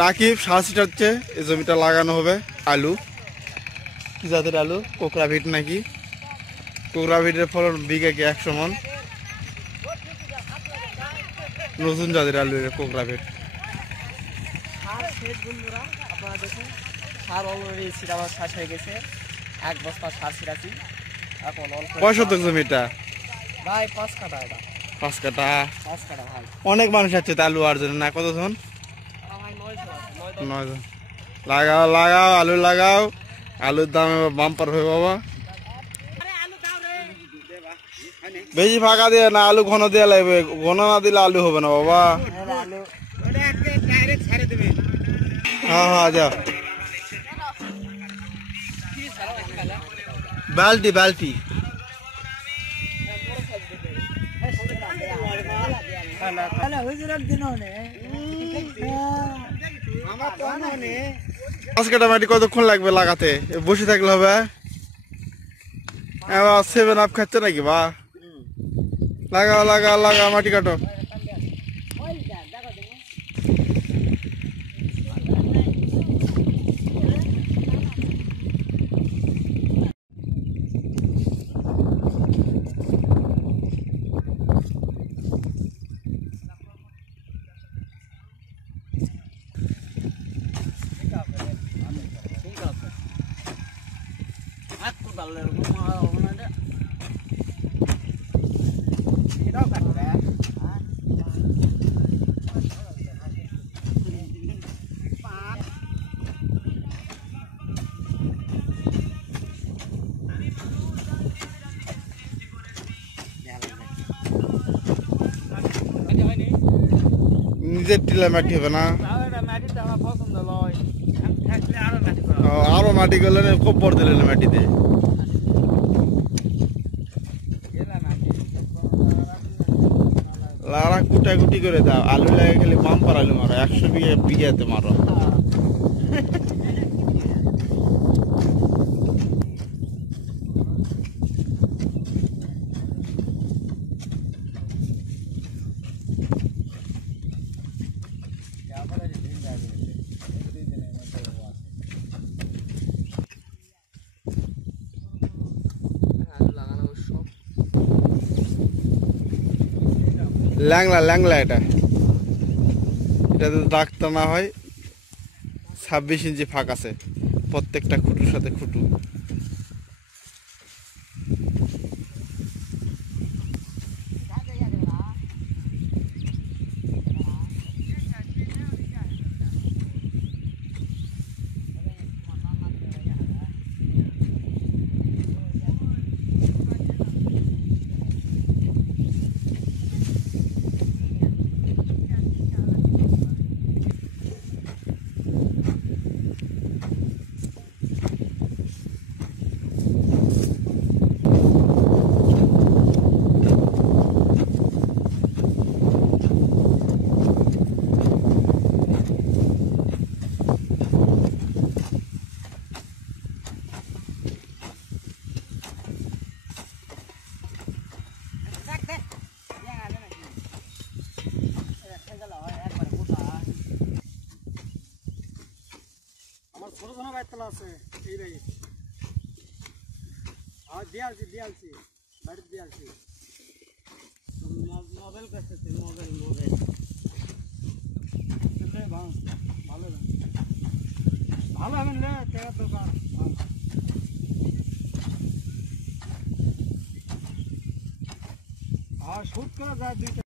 রাকিব সাহসিটা হচ্ছে এই জমিটা লাগানো হবে আলু। কি জাতের আলু? কোকড়া ভিট নাকি? কোকড়া ভিটের ফলন বিঘাকে 100 মন। নতুন জাতের আলু কোকড়া ভিট। আপনারা দেখুন সার অলরেডি সিরাবার শেষ হয়ে গেছে। 1 বস্তা সার ছিড়াছি। এখন কয় শতক জমিটা? ভাই 5 কাঠা। এটা 5 কাঠা। 5 কাঠা ভাই। অনেক মানুষ আছে তো আলু আর জন্য না? কতজন? 9 জন। লাগাও লাগাও আলু লাগাও, আলুর দাম বাম্পার হবে বাবা। বেশি ফাঁকা দিয়ে না, আলু ঘন দেওয়া লাগবে, ঘন না দিলে আলু হবে না বাবা। হ্যাঁ হ্যাঁ যাও। বালতি বালতি পাঁচ কাটা মাটি কতক্ষণ লাগবে লাগাতে? বসে থাকলে হবে? 7 আপ খাচ্ছে নাকি বা? লাগাও লাগাও লাগাও মাটি কাটো। নিজের টিলা মাটি হবে না? আরো মাটি করলে খুব বড় দিলেন মাটিতে। লাড়া কুটা কুটি করে দাও, আলু লাগে গেলে বাম্পার আলু মারো, 100 বিঘাতে মারো। ল্যাংলা ল্যাংলা এটা যদি দাগটা না হয়। 26 ইঞ্চি ফাঁক আছে প্রত্যেকটা খুঁটুর সাথে খুঁটু। ছোট ছোট বাইতলা আছে এই ভাই আর দিয়ালছি বাড়ি দিয়ালছি মোবাইল করতেছি মোবাইল ভালো ভালো আমি লে তেরা দোকান আর শুট করা যায় দুইটা